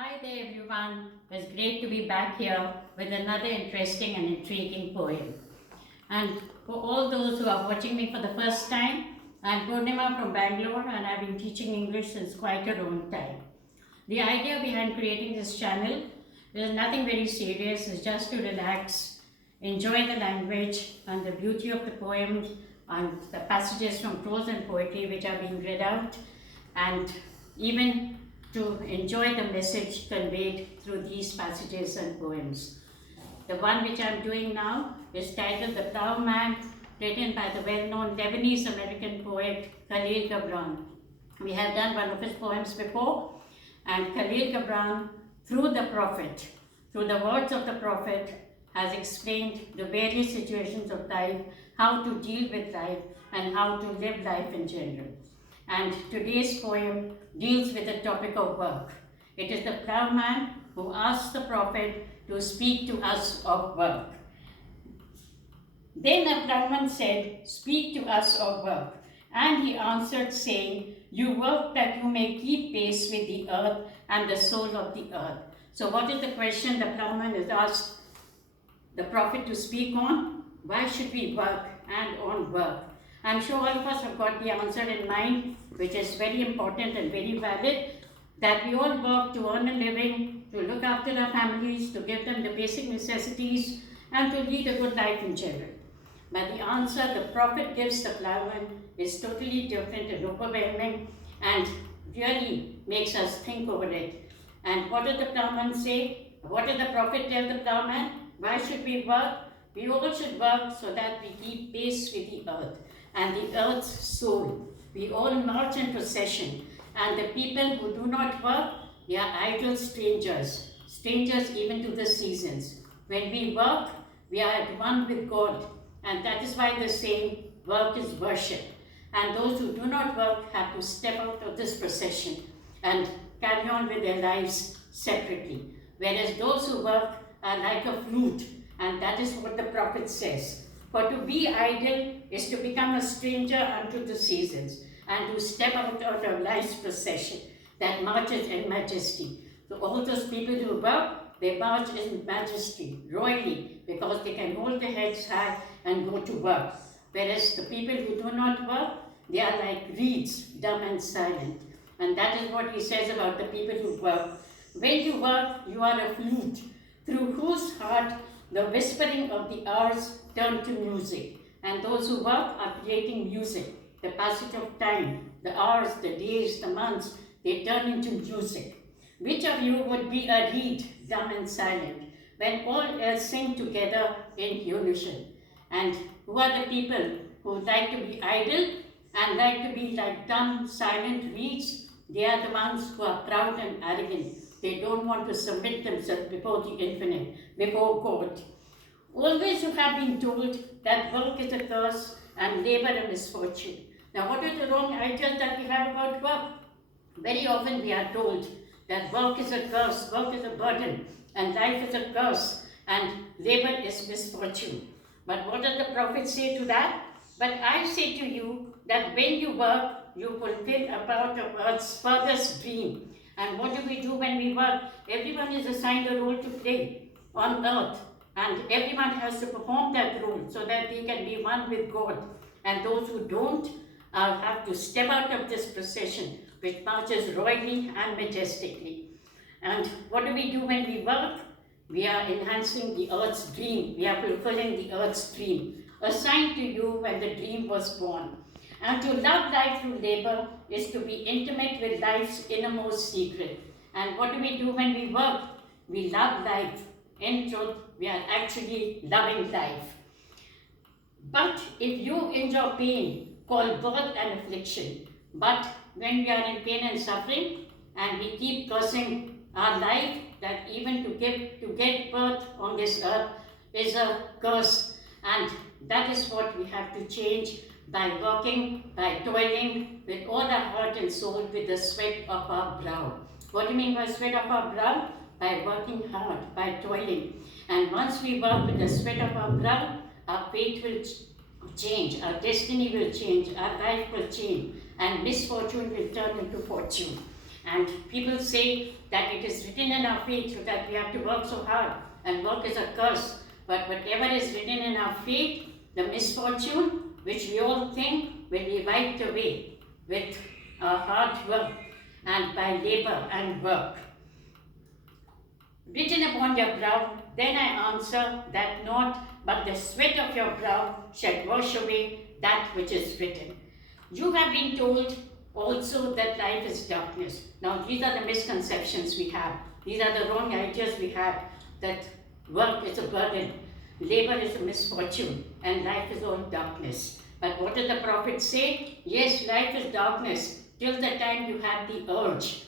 Hi there everyone, it's great to be back here with another interesting and intriguing poem. And for all those who are watching me for the first time, I'm Purnima from Bangalore and I've been teaching English since quite a long time. The idea behind creating this channel is nothing very serious, it's just to relax, enjoy the language and the beauty of the poems and the passages from prose and poetry which are being read out, and even to enjoy the message conveyed through these passages and poems. The one which I'm doing now is titled The Ploughman, written by the well-known Lebanese-American poet Khalil Gibran. We have done one of his poems before, and Khalil Gibran, through the prophet, through the words of the prophet, has explained the various situations of life, how to deal with life, and how to live life in general. And today's poem deals with the topic of work. It is the ploughman who asks the prophet to speak to us of work. Then the ploughman said, "Speak to us of work." And he answered, saying, "You work that you may keep pace with the earth and the soul of the earth." So what is the question the ploughman has asked the prophet to speak on? Why should we work and on work? I'm sure all of us have got the answer in mind, which is very important and very valid, that we all work to earn a living, to look after our families, to give them the basic necessities, and to lead a good life in general. But the answer the prophet gives the ploughman is totally different and overwhelming and really makes us think over it. And what did the ploughman say? What did the prophet tell the ploughman? Why should we work? We all should work so that we keep pace with the earth and the earth's soul. We all march in procession, and the people who do not work, they are idle strangers, strangers even to the seasons. When we work, we are at one with God, and that is why the saying, work is worship. And those who do not work have to step out of this procession and carry on with their lives separately. Whereas those who work are like a flute, and that is what the prophet says. For to be idle is to become a stranger unto the seasons and to step out of life's procession that marches in majesty. So all those people who work, they march in majesty, royally, because they can hold their heads high and go to work. Whereas the people who do not work, they are like reeds, dumb and silent. And that is what he says about the people who work. When you work, you are a flute, through whose heart the whispering of the hours turn to music. And those who work are creating music. The passage of time, the hours, the days, the months, they turn into music. Which of you would be a reed, dumb and silent, when all else sing together in unison? And who are the people who like to be idle and like to be like dumb, silent reeds? They are the ones who are proud and arrogant. They don't want to submit themselves before the infinite, before God. Always you have been told that work is a curse and labor a misfortune. Now what are the wrong ideas that we have about work? Very often we are told that work is a curse, work is a burden, and life is a curse, and labor is misfortune. But what does the prophet say to that? But I say to you that when you work, you fulfill a part of earth's furthest dream. And what do we do when we work? Everyone is assigned a role to play on earth. And everyone has to perform that role so that they can be one with God. And those who don't have to step out of this procession, which marches royally and majestically. And what do we do when we work? We are enhancing the earth's dream. We are fulfilling the earth's dream, assigned to you when the dream was born. And to love life through labor is to be intimate with life's innermost secret. And what do we do when we work? We love life. In truth, we are actually loving life. But if you endure pain, call birth an affliction. But when we are in pain and suffering, and we keep cursing our life, that even to get birth on this earth is a curse. And that is what we have to change by working, by toiling with all our heart and soul with the sweat of our brow. What do you mean by sweat of our brow? By working hard, by toiling. And once we work with the sweat of our brow, our fate will change, our destiny will change, our life will change, and misfortune will turn into fortune. And people say that it is written in our faith that we have to work so hard, and work is a curse. But whatever is written in our faith, the misfortune which we all think will be wiped away with hard work and by labor and work. Written upon your brow, then I answer that not but the sweat of your brow shall wash away that which is written. You have been told also that life is darkness. Now these are the misconceptions we have. These are the wrong ideas we have, that work is a burden, labor is a misfortune, and life is all darkness. But what does the prophet say? Yes, life is darkness till the time you have the urge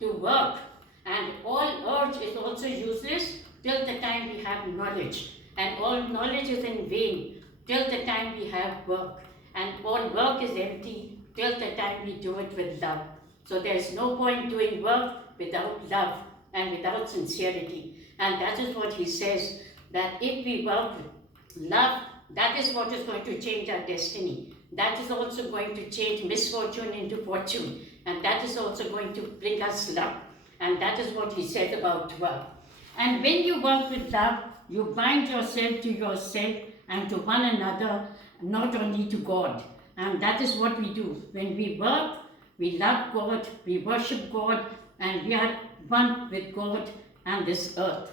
to work. And all urge is also useless till the time we have knowledge. And all knowledge is in vain till the time we have work. And all work is empty till the time we do it with love. So there is no point doing work without love and without sincerity. And that is what he says, that if we work with love, that is what is going to change our destiny. That is also going to change misfortune into fortune. And that is also going to bring us luck. And that is what he said about work. And when you work with love, you bind yourself to yourself and to one another, not only to God. And that is what we do. When we work, we love God, we worship God, and we are one with God and this earth.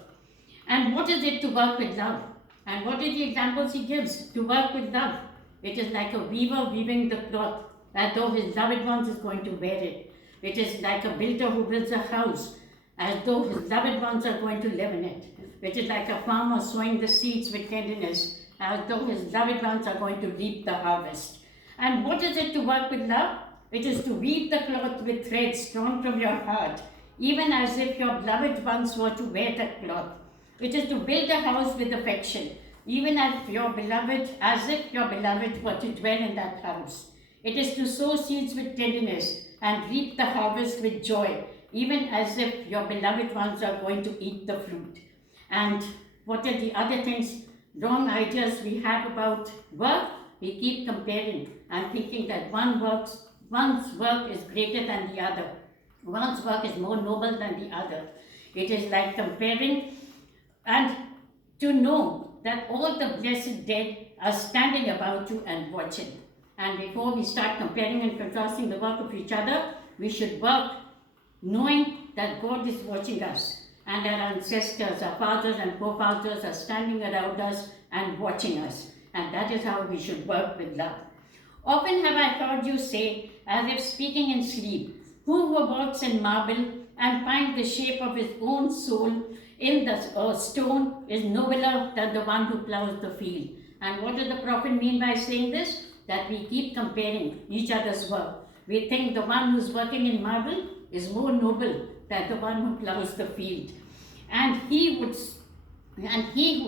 And what is it to work with love? And what are the examples he gives to work with love? It is like a weaver weaving the cloth, as though his loved ones is going to wear it. It is like a builder who builds a house, as though his loved ones are going to live in it. It is like a farmer sowing the seeds with tenderness, as though his loved ones are going to reap the harvest. And what is it to work with love? It is to weave the cloth with threads drawn from your heart, even as if your beloved ones were to wear that cloth. It is to build a house with affection, even as if your beloved were to dwell in that house. It is to sow seeds with tenderness and reap the harvest with joy, even as if your beloved ones are going to eat the fruit. And what are the other things, wrong ideas we have about work? We keep comparing and thinking that one's work is greater than the other. One's work is more noble than the other. It is like comparing, and to know that all the blessed dead are standing about you and watching. And before we start comparing and contrasting the work of each other, we should work knowing that God is watching us, and our ancestors, our fathers and forefathers are standing around us and watching us. And that is how we should work with love. Often have I heard you say, as if speaking in sleep, who walks in marble and finds the shape of his own soul in the stone is nobler than the one who plows the field. And what does the prophet mean by saying this? That we keep comparing each other's work. We think the one who's working in marble is more noble than the one who plows the field. And he who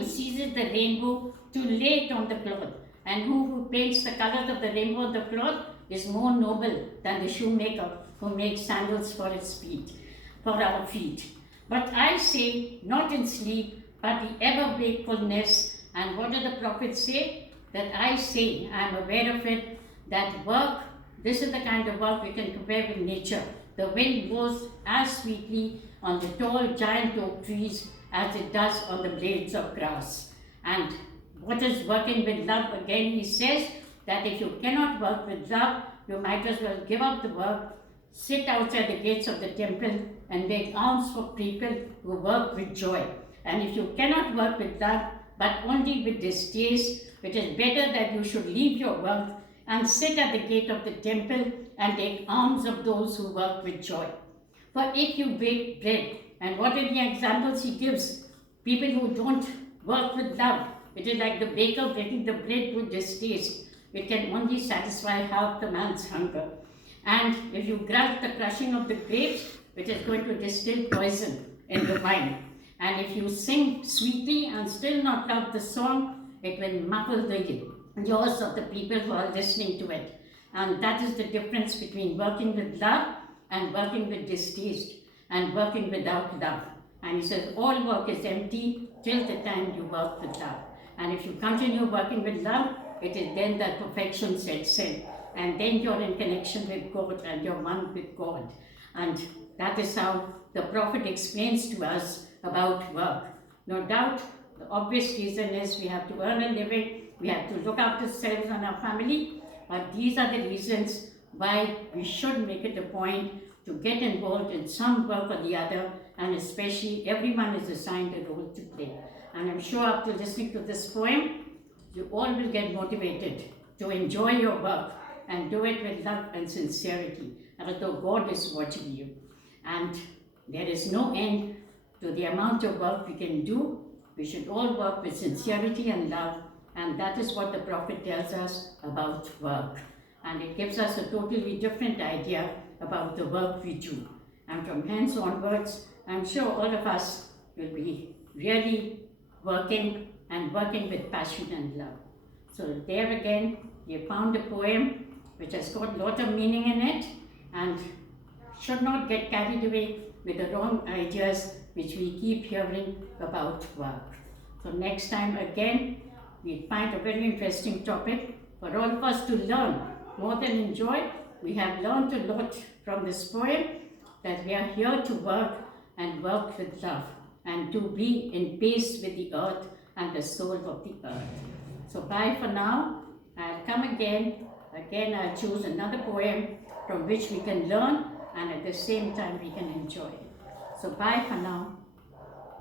seizes the rainbow to lay it on the cloth, and who paints the colors of the rainbow on the cloth is more noble than the shoemaker who makes sandals for our feet. But I say, not in sleep, but the ever wakefulness. And what did the prophet say? That I say, I am aware of it, that work, this is the kind of work we can compare with nature. The wind blows as sweetly on the tall giant oak trees as it does on the blades of grass. And what is working with love? Again, he says that if you cannot work with love, you might as well give up the work, sit outside the gates of the temple and make alms for people who work with joy. And if you cannot work with love, but only with distaste, it is better that you should leave your work and sit at the gate of the temple and take alms of those who work with joy. For if you bake bread, and what are the examples he gives? People who don't work with love. It is like the baker breaking the bread with distaste. It can only satisfy half the man's hunger. And if you grudge the crushing of the grapes, it is going to distill poison in the wine. And if you sing sweetly and still not love the song, it will muffle the jaws of the people who are listening to it. And that is the difference between working with love and working with distaste and working without love. And he says, all work is empty till the time you work with love. And if you continue working with love, it is then that perfection sets in. And then you're in connection with God and you're one with God. And that is how the Prophet explains to us about work. No doubt, the obvious reason is we have to earn a living, we have to look after ourselves and our family, but these are the reasons why we should make it a point to get involved in some work or the other, and especially everyone is assigned a role to play. And I'm sure after listening to this poem, you all will get motivated to enjoy your work and do it with love and sincerity, although God is watching you. And there is no end to the amount of work we can do. We should all work with sincerity and love, and that is what the Prophet tells us about work. And it gives us a totally different idea about the work we do. And from hence onwards, I'm sure all of us will be really working and working with passion and love. So there again, we found a poem which has got a lot of meaning in it, and should not get carried away with the wrong ideas which we keep hearing about work. So next time again, we find a very interesting topic for all of us to learn more than enjoy. We have learned a lot from this poem, that we are here to work and work with love and to be in peace with the earth and the soul of the earth. So bye for now. I'll come again. Again, I'll choose another poem from which we can learn and at the same time we can enjoy. So bye for now.